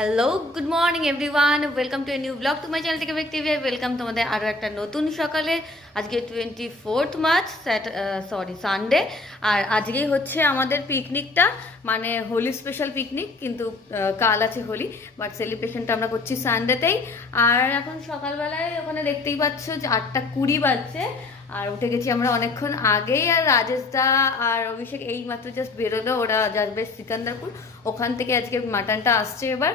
Hello good morning everyone, welcome to a new blog to my channel থেকে ব্যক্তিভি। Welcome তোমাদের আরও একটা নতুন সকালে। আজকে 24 মার্চ, সানডে। আর আজকেই হচ্ছে আমাদের পিকনিকটা, মানে হোলি স্পেশাল পিকনিক। কিন্তু কাল আছে হোলি, বাট সেলিব্রেশনটা আমরা করছি সানডেতেই। আর এখন সকালবেলায় ওখানে দেখতেই পাচ্ছ যে 8:20 বাজছে, আর উঠে গেছি আমরা অনেকক্ষণ আগেই। আর রাজেশ দা আর অভিষেক এই মাত্র জাস্ট বেরোলো, ওরা যাবে সিকান্দারপুর, ওখান থেকে আজকে মাটনটা আসছে এবার।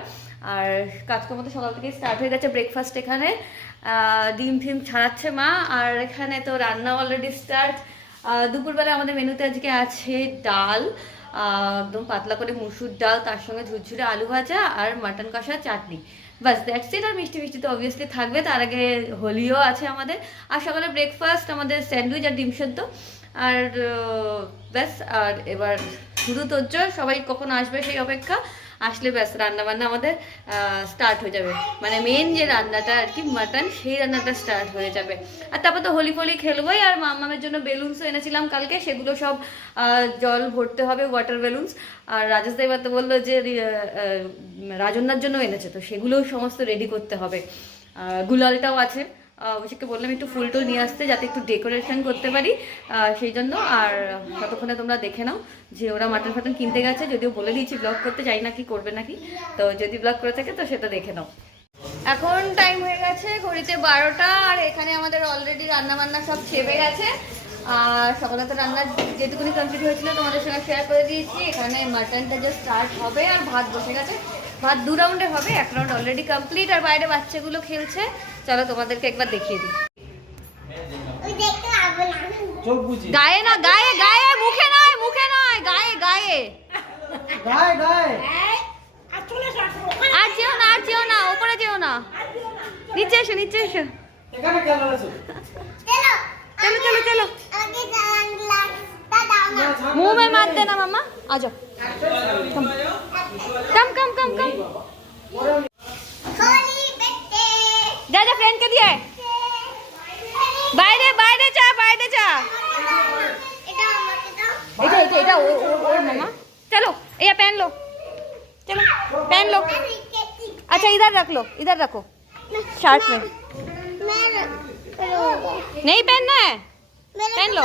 আর কাজকর্ম তো সকাল থেকে স্টার্ট হয়ে গেছে। ব্রেকফাস্ট এখানে ডিম ফিম ছাড়াচ্ছে মা, আর এখানে তো রান্না অলরেডি স্টার্ট। দুপুরবেলা আমাদের মেনুতে আজকে আছে ডাল, একদম পাতলা করে মুসুর ডাল, তার সঙ্গে ঝুরঝুরে আলু ভাজা আর মাটন কষা, চাটনি। বাস দ্যাটস ইট। আর মিষ্টি মিষ্টি তো অবভিয়াসলি থাকবে, তার আগে হোলিও আছে আমাদের। আর সকালে ব্রেকফাস্ট আমাদের স্যান্ডউইচ আর ডিম সেদ্ধ, আর ব্যাস। আর এবার শুধু তোজ্জোর, সবাই কখন আসবে সেই অপেক্ষা। আসলে ব্যাস রান্নাবান্না আমাদের স্টার্ট হয়ে যাবে, মানে মেন যে রান্নাটা আর কি মাটন, সেই রান্নাটা স্টার্ট হয়ে যাবে। আর তারপর তো হোলি ফলি খেলবোই। আর মামামের জন্য বেলুনসও এনেছিলাম কালকে, সেগুলো সব জল ভরতে হবে, ওয়াটার বেলুনস। আর রাজেশ দা এবার তো বললো যে রাজন্যার জন্য এনেছে, তো সেগুলোও সমস্ত রেডি করতে হবে। গুলালটাও আছে, অভিষেককে বললাম একটু ফুল টুল নিয়ে আসতে, যাতে একটু ডেকোরেশন করতে পারি, সেই জন্য। আর ততক্ষণে তোমরা দেখে নাও যে ওরা মাটন ফাটন কিনতে গেছে, যদিও বলে দিয়েছি ব্লগ করতে, চাই না কি করবে নাকি, তো যদি ব্লগ করে থাকে তো সেটা দেখে নাও। এখন টাইম হয়ে গেছে ঘড়িতে 12টা, আর এখানে আমাদের অলরেডি রান্না বান্না সব ছেপে গেছে। আর সকালে তো রান্না যেটুকুনি কমপ্লিট হয়েছিল তোমাদের সঙ্গে শেয়ার করে দিয়েছি। এখানে মাটনটা যে স্টার্ট হবে, আর ভাত বসে গেছে। ভাত 2 রাউন্ডে হবে, 1 রাউন্ড অলরেডি কমপ্লিট। আর বাইরে বাচ্চাগুলো খেলছে, চলো তোমাদেরকে একবার দেখিয়ে দিই। গায়ে না, গায়ে গায়ে, মুখে নয়, মুখে নয়, গায়ে গায়ে গায়ে গায়ে। আর যেও না, আর যেও না, ওপরে যেও না, নিচে এসো, নিচে এসো। चलो चलो चलो, मुंह में मत देना मामा, आ जाओ। कम कम कम कम, जा जा, फ्रेंड के दिया है। বাইরে বাইরে যা, বাইরে যা। এটা এটা এটা ও मामा, चलो ये पहन लो, चलो पहन लो। अच्छा इधर रख लो, इधर रखो शर्ट में। नहीं पहनना है, पहन लो।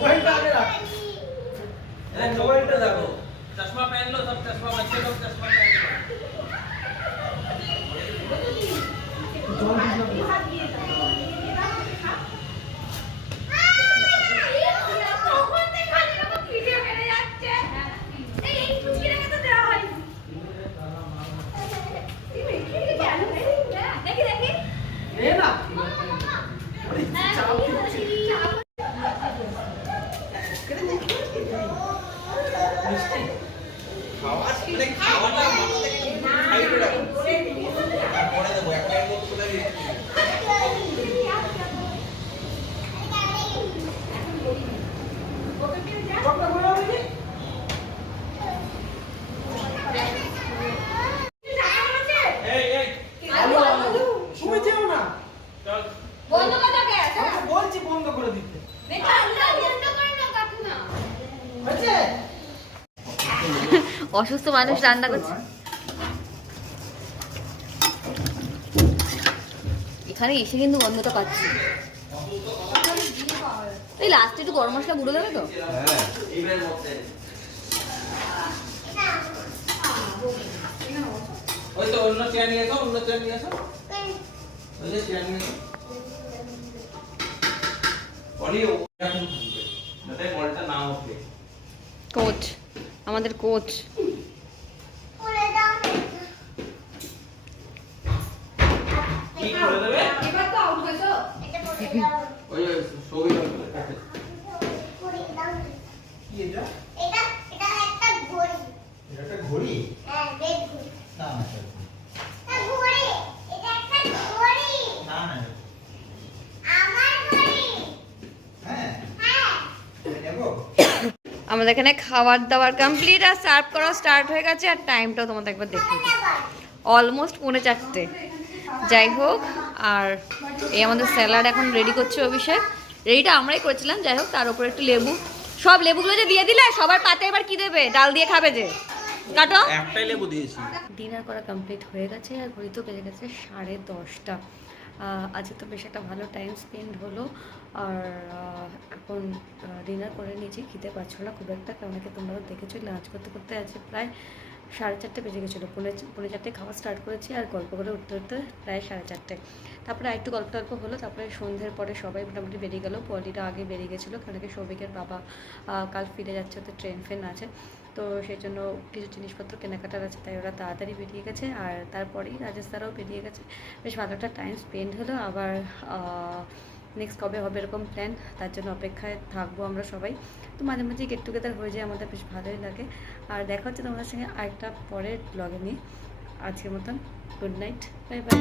मोबाइलটা আগে রাখ मोबाइलটা देखो चश्मा पहन लो सब चश्मा बच्चे लोग चश्मा पहन लो অসুস্থ মানুষ রান্না করছে এখানে এসে কিন্তু গন্ধটা পাচ্ছি এই লাস্টে একটু গরম মশলা গুঁড়ো দেবে তো ওই তো অন্য চেয়ার নিয়ে এসো অন্য চেয়ার নিয়ে এসো ওই যে চেয়ার নিয়ে এসো বলি ও এখন থাকবে যাতে বলটা না ওঠে কোচ আমাদের কোচ কি করে দেবে এবার তো আউট হয়েছো ওই ছবি কাটে কি এটা এটা একটা ঘড়ি এটা একটা ঘড়ি হ্যাঁ বেড ঘড়ি না না এটা ঘড়ি এটা একটা ঘড়ি না না আমার ঘড়ি হ্যাঁ হ্যাঁ নেব আমাদের এখানে খাবার দাবার কমপ্লিট আর সার্ভ করা স্টার্ট হয়ে গেছে আর টাইমটাও তোমাদের একবার দেখে দিই অলমোস্ট 4:45 যাই হোক আর এই আমাদের স্যালাড এখন রেডি করছে অভিষেক রেডিটা আমরাই করেছিলাম যাই হোক তার উপরে একটু লেবু সব লেবুগুলো যে দিয়ে দিলে সবার পাতে এবার কি দেবে ডাল দিয়ে খাবে যে কাটো একটাই লেবু দিয়েছি ডিনার করা কমপ্লিট হয়ে গেছে আর ঘড়ি তো বেজে গেছে 10:30 আজকে তো বেশ একটা ভালো টাইম স্পেন্ড হলো আর এখন ডিনার করে নিয়েছি খেতে পারছো না খুব একটা কারণ কি তোমরা দেখেছো লাঞ্চ করতে করতে আছে প্রায় 4:30 বেজে গেছিলো পৌনে 4টে খাওয়া স্টার্ট করেছি আর গল্প করে উঠতে উঠতে প্রায় 4:30 তারপরে একটু গল্প টল্প হলো তারপরে সন্ধ্যের পরে সবাই মোটামুটি বেরিয়ে গেলো পলিটা আগে বেরিয়ে গেছিলো কারণ কি সৌভিকের বাবা কাল ফিরে যাচ্ছে ওদের ট্রেন ফেন আছে তো সেই জন্য কিছু জিনিসপত্র কেনাকাটার আছে তাই ওরা তাড়াতাড়ি বেরিয়ে গেছে আর তারপরেই রাজেশদারাও বেরিয়ে গেছে বেশ ভালো একটা টাইম স্পেন্ড হলো আবার নেক্সট কবে হবে এরকম প্ল্যান তার জন্য অপেক্ষায় থাকবো আমরা সবাই তো মাঝে মাঝে গেট টুগেদার হয়ে যায় আমাদের বেশ ভালোই লাগে আর দেখা হচ্ছে তোমাদের সঙ্গে আরেকটা পরের ব্লগে নিয়ে আজকের মতন গুড নাইট বাই বাই